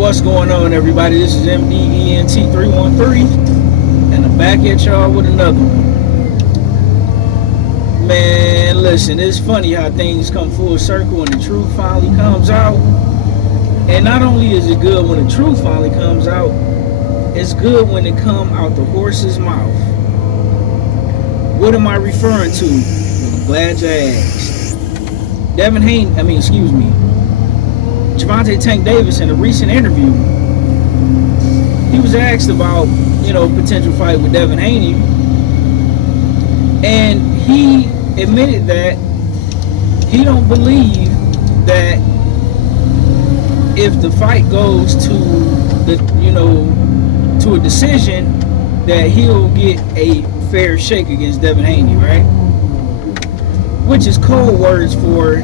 What's going on, everybody? This is MDENT313, and I'm back at y'all with another one. Man, listen, it's funny how things come full circle and the truth finally comes out. And not only is it good when the truth finally comes out, it's good when it comes out the horse's mouth. What am I referring to? Well, I'm glad you asked. Devin Haney, Gervonta Tank Davis, in a recent interview, he was asked about, potential fight with Devin Haney, and he admitted that he don't believe that if the fight goes to to a decision, that he'll get a fair shake against Devin Haney, right? Which is code words for,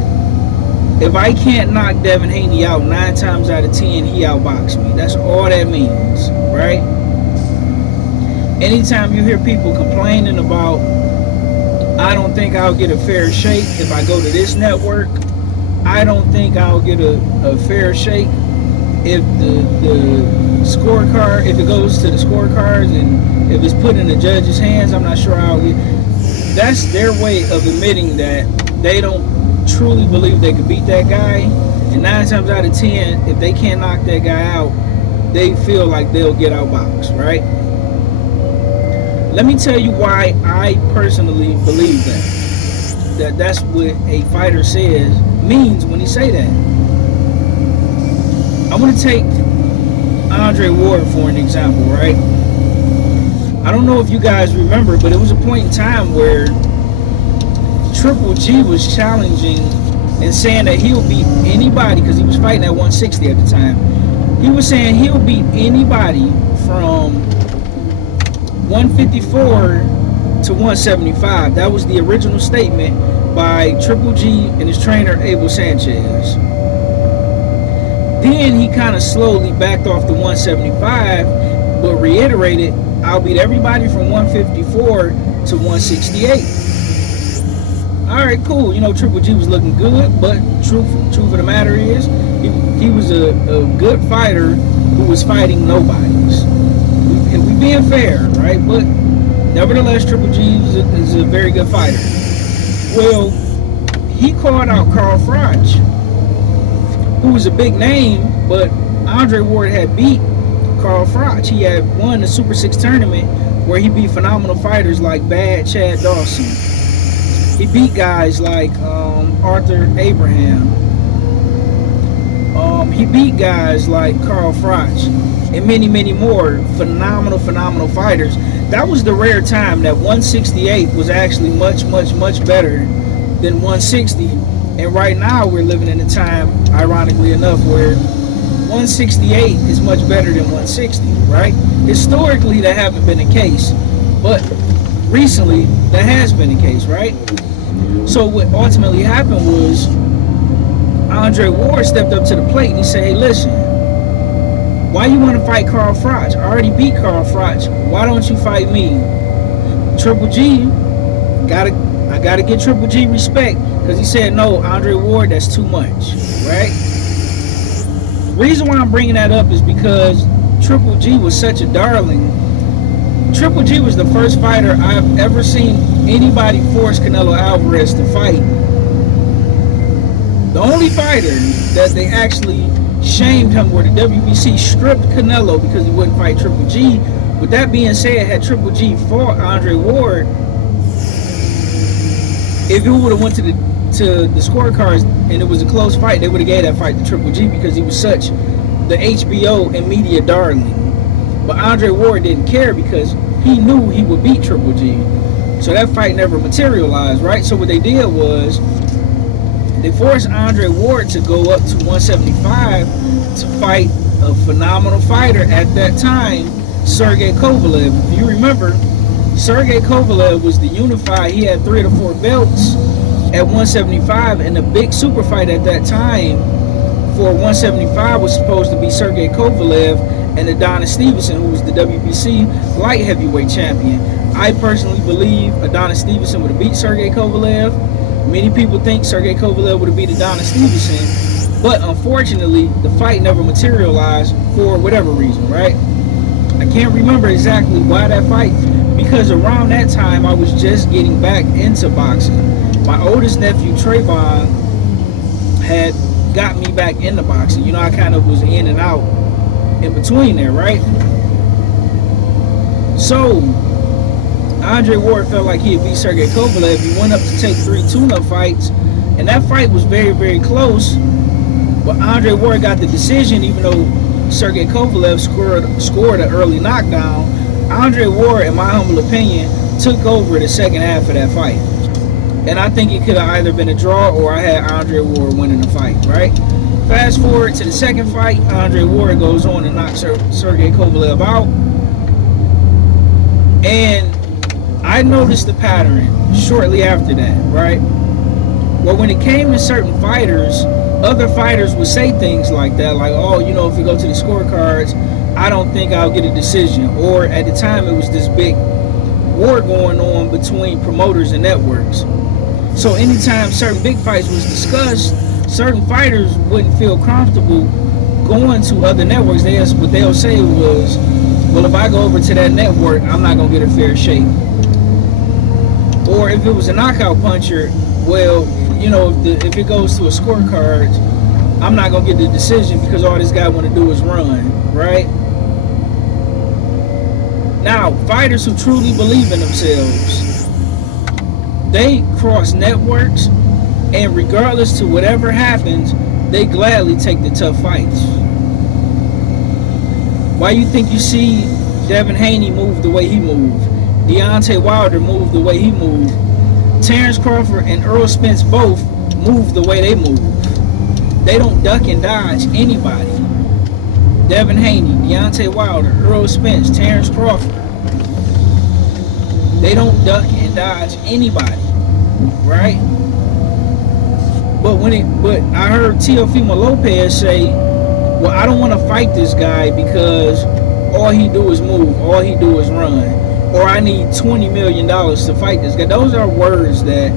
if I can't knock Devin Haney out 9 times out of 10, he outboxed me. That's all that means, right? Anytime you hear people complaining about, I don't think I'll get a fair shake if I go to this network, I don't think I'll get a fair shake if the scorecard, if it goes to the scorecards and if it's put in the judge's hands, I'm not sure I'll get. That's their way of admitting that they don't truly believe they could beat that guy, and 9 times out of 10, if they can't knock that guy out, they feel like they'll get outboxed, right? Let me tell you why I personally believe that. That's what a fighter means when he say that. I want to take Andre Ward for an example, right? I don't know if you guys remember, but it was a point in time where Triple G was challenging and saying that he'll beat anybody, because he was fighting at 160 at the time. He was saying he'll beat anybody from 154 to 175. That was the original statement by Triple G and his trainer Abel Sanchez. Then he kind of slowly backed off to 175, but reiterated, I'll beat everybody from 154 to 168. Alright, cool. Triple G was looking good, but truth of the matter is, he was a good fighter who was fighting nobodies. We being fair, right? But nevertheless, Triple G is a very good fighter. Well, he called out Carl Froch, who was a big name, but Andre Ward had beat Carl Froch. He had won the Super 6 tournament where he beat phenomenal fighters like Bad Chad Dawson. He beat guys like Arthur Abraham. He beat guys like Carl Froch and many, many more phenomenal fighters. That was the rare time that 168 was actually much better than 160. And right now we're living in a time, ironically enough, where 168 is much better than 160, right? Historically, that haven't been the case, but recently that has been the case, right? So what ultimately happened was Andre Ward stepped up to the plate and he said, hey, listen, why you want to fight Carl Froch? I already beat Carl Froch. Why don't you fight me? Triple G, I gotta get Triple G respect, because he said, no, Andre Ward, that's too much, right? Reason why I'm bringing that up is because Triple G was such a darling. Triple G was the first fighter I've ever seen anybody force Canelo Alvarez to fight. The only fighter that they actually shamed him, where the WBC stripped Canelo because he wouldn't fight Triple G. With that being said, had Triple G fought Andre Ward, if it would have went to the scorecards and it was a close fight, they would have gave that fight to Triple G because he was such the HBO and media darling. But Andre Ward didn't care because he knew he would beat Triple G. So that fight never materialized, right? So what they did was they forced Andre Ward to go up to 175 to fight a phenomenal fighter at that time, Sergey Kovalev. If you remember, Sergey Kovalev was the unified. He had 3 or 4 belts at 175, and the big super fight at that time for 175 was supposed to be Sergey Kovalev and Adonis Stevenson, who was the WBC light heavyweight champion. I personally believe Adonis Stevenson would have beat Sergey Kovalev. Many people think Sergey Kovalev would have beat Adonis Stevenson. But unfortunately, the fight never materialized for whatever reason, right? I can't remember exactly why that fight, because around that time I was just getting back into boxing. My oldest nephew Trayvon had got me back into boxing. You know, I kind of was in and out in between there, right? So Andre Ward felt like he had beat Sergey Kovalev. He went up to take 3 tune-up fights, and that fight was very, very close. But Andre Ward got the decision, even though Sergey Kovalev scored an early knockdown. Andre Ward, in my humble opinion, took over the second half of that fight. And I think it could have either been a draw or I had Andre Ward winning the fight, right? Fast forward to the second fight, Andre Ward goes on and knocks Sergey Kovalev out. And I noticed the pattern shortly after that, right? Well, when it came to certain fighters, other fighters would say things like that, like, oh, you know, if we go to the scorecards, I don't think I'll get a decision. Or at the time, it was this big war going on between promoters and networks. So anytime certain big fights was discussed, certain fighters wouldn't feel comfortable going to other networks. What they'll say was, well, if I go over to that network, I'm not going to get a fair shake. Or if it was a knockout puncher, well, you know, if it goes to a scorecard, I'm not going to get the decision because all this guy want to do is run, right? Now, fighters who truly believe in themselves, they cross networks, and regardless to whatever happens, they gladly take the tough fights. Why you think you see Devin Haney move the way he moved? Deontay Wilder moved the way he moved. Terrence Crawford and Errol Spence both move the way they move. They don't duck and dodge anybody. Devin Haney, Deontay Wilder, Errol Spence, Terrence Crawford. They don't duck and dodge anybody, right? But I heard Teofimo Lopez say, well, I don't want to fight this guy because all he do is move, all he do is run, or I need $20 million to fight this guy. Those are words that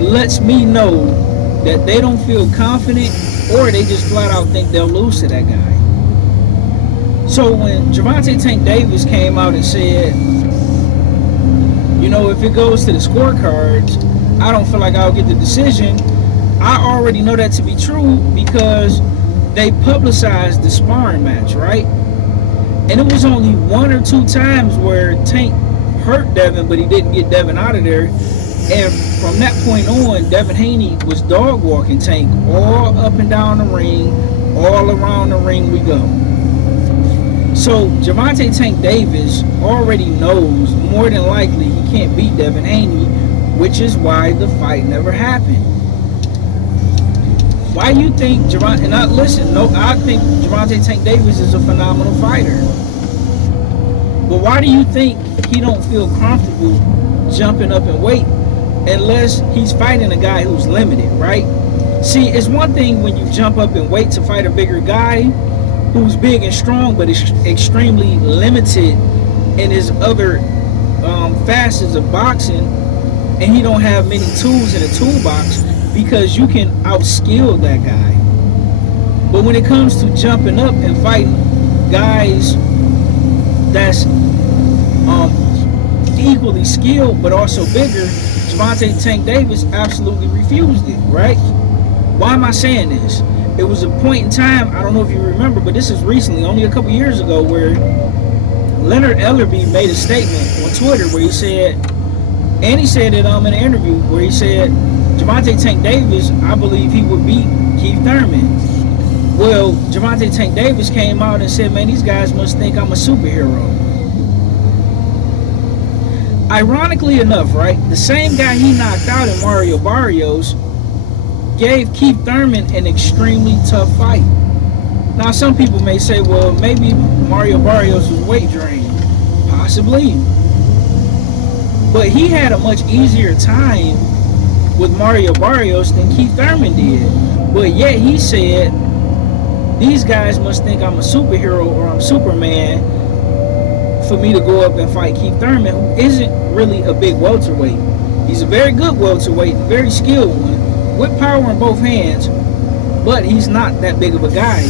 lets me know that they don't feel confident, or they just flat out think they'll lose to that guy. So when Gervonta Tank Davis came out and said, you know, if it goes to the scorecards, I don't feel like I'll get the decision, I already know that to be true because they publicized the sparring match, right? And it was only 1 or 2 times where Tank hurt Devin, but he didn't get Devin out of there. And from that point on, Devin Haney was dog walking Tank all up and down the ring, all around the ring we go. So Gervonta Tank Davis already knows more than likely he can't beat Devin Haney, which is why the fight never happened. Why you think Gervonta, and I think Gervonta Tank Davis is a phenomenal fighter. But why do you think he don't feel comfortable jumping up in weight unless he's fighting a guy who's limited, right? See, it's one thing when you jump up in weight to fight a bigger guy who's big and strong, but is extremely limited in his other facets of boxing, and he don't have many tools in the toolbox because you can outskill that guy. But when it comes to jumping up and fighting guys that's equally skilled but also bigger, Gervonta Tank Davis absolutely refused it, right? Why am I saying this? It was a point in time, I don't know if you remember, but this is recently, only a couple years ago, where Leonard Ellerby made a statement on Twitter where he said, and he said it in an interview, where he said, Gervonta Tank Davis, I believe he would beat Keith Thurman. Well, Gervonta Tank Davis came out and said, man, these guys must think I'm a superhero. Ironically enough, right, the same guy he knocked out in Mario Barrios gave Keith Thurman an extremely tough fight. Now, some people may say, well, maybe Mario Barrios was weight drained. Possibly. But he had a much easier time with Mario Barrios than Keith Thurman did. But yet he said, these guys must think I'm a superhero or I'm Superman for me to go up and fight Keith Thurman, who isn't really a big welterweight. He's a very good welterweight, a very skilled one, with power in both hands, but he's not that big of a guy.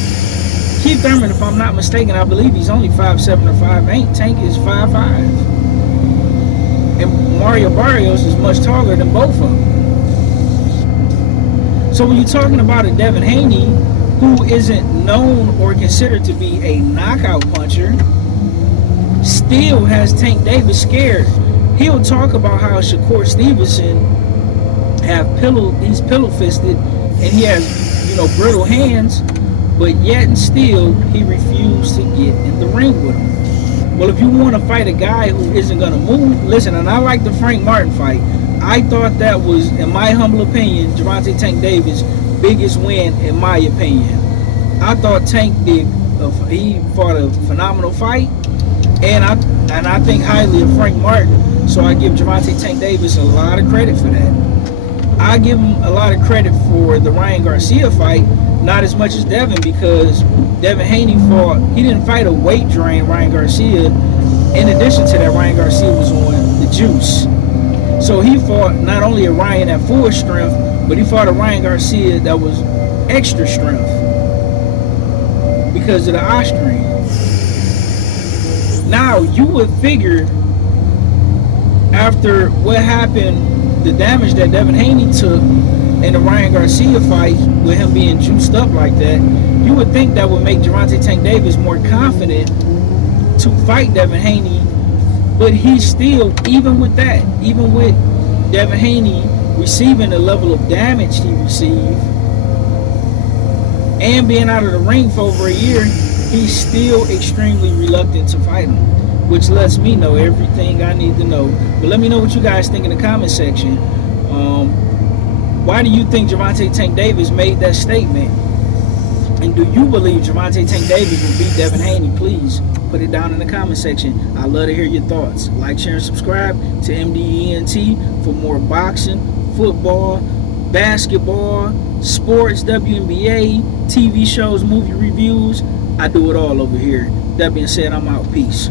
Keith Thurman, if I'm not mistaken, I believe he's only 5'7" or 5'8". Tank is 5'5". And Mario Barrios is much taller than both of them. So when you're talking about a Devin Haney who isn't known or considered to be a knockout puncher, still has Tank Davis scared. He'll talk about how Shakur Stevenson he's pillow fisted and he has, brittle hands, but yet and still he refused to get in the ring with him. Well, if you want to fight a guy who isn't going to move, listen, and I like the Frank Martin fight. I thought that was, in my humble opinion, Gervonta Tank Davis' biggest win, in my opinion. I thought Tank he fought a phenomenal fight, and I think highly of Frank Martin, so I give Gervonta Tank Davis a lot of credit for that. I give him a lot of credit for the Ryan Garcia fight, not as much as Devin, because Devin Haney he didn't fight a weight drain Ryan Garcia. In addition to that, Ryan Garcia was on the juice. So he fought not only a Ryan at full strength, but he fought a Ryan Garcia that was extra strength because of the eye strain. Now, you would figure after what happened, the damage that Devin Haney took in the Ryan Garcia fight, with him being juiced up like that, you would think that would make Gervonta Tank Davis more confident to fight Devin Haney. But he still, even with Devin Haney receiving the level of damage he received and being out of the ring for over a year, he's still extremely reluctant to fight him, which lets me know everything I need to know. But let me know what you guys think in the comment section. Why do you think Gervonta Tank Davis made that statement? And do you believe Gervonta Tank Davis will beat Devin Haney? Please put it down in the comment section. I'd love to hear your thoughts. Like, share, and subscribe to MDENT for more boxing, football, basketball, sports, WNBA, TV shows, movie reviews. I do it all over here. That being said, I'm out. Peace.